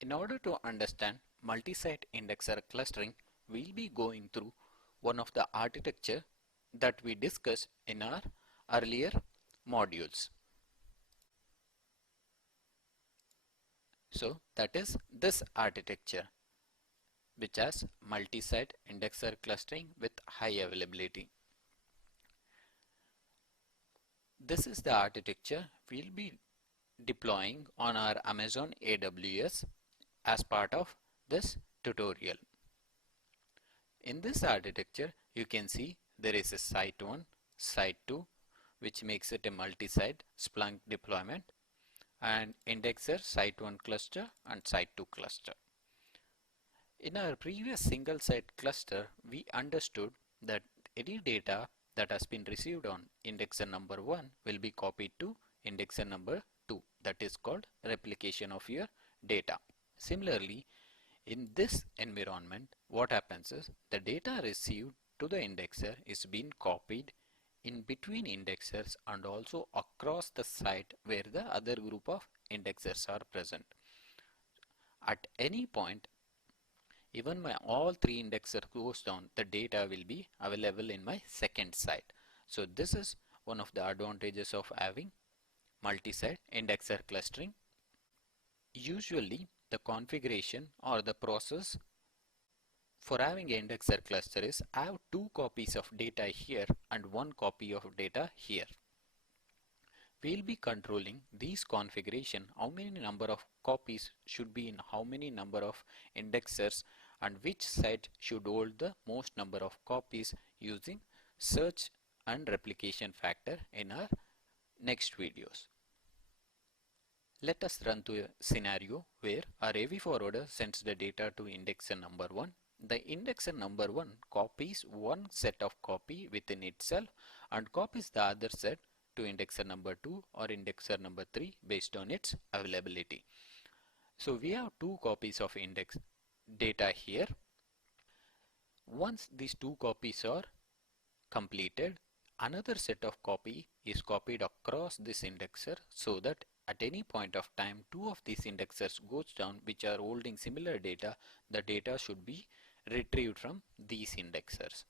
In order to understand multi-site indexer clustering, we'll be going through one of the architecture that we discussed in our earlier modules. So that is this architecture, which has multi-site indexer clustering with high availability. This is the architecture we'll be deploying on our Amazon AWS as part of this tutorial. In this architecture, you can see there is a site 1, site 2, which makes it a multi-site Splunk deployment, and indexer site 1 cluster and site 2 cluster. In our previous single site cluster, we understood that any data that has been received on indexer number 1 will be copied to indexer number 2. That is called replication of your data. Similarly, in this environment, what happens is the data received to the indexer is being copied in between indexers and also across the site where the other group of indexers are present. At any point, even my all three indexer goes down, the data will be available in my second site. So this is one of the advantages of having multi-site indexer clustering. Usually the configuration or the process for having an indexer cluster is I have two copies of data here and one copy of data here. We'll be controlling these configuration, how many number of copies should be in how many number of indexers and which site should hold the most number of copies using search and replication factor in our next videos. Let us run to a scenario where our AV forwarder sends the data to indexer number 1. The indexer number 1 copies one set of copy within itself and copies the other set to indexer number 2 or indexer number 3 based on its availability. So we have two copies of index data here. Once these two copies are completed, another set of copy is copied across this indexer so that at any point of time two of these indexers goes down which are holding similar data, the data should be retrieved from these indexers.